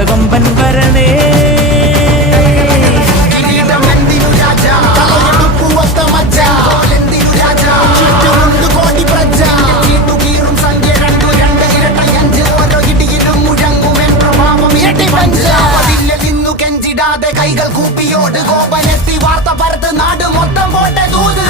കുതിരകൊമ്പൻ വരണേ. കൈകൾ കൂപ്പിയോട് കോപനെത്തി വാർത്ത പരത്ത് നാട് മൊത്തം പോട്ടെ ദൂത്.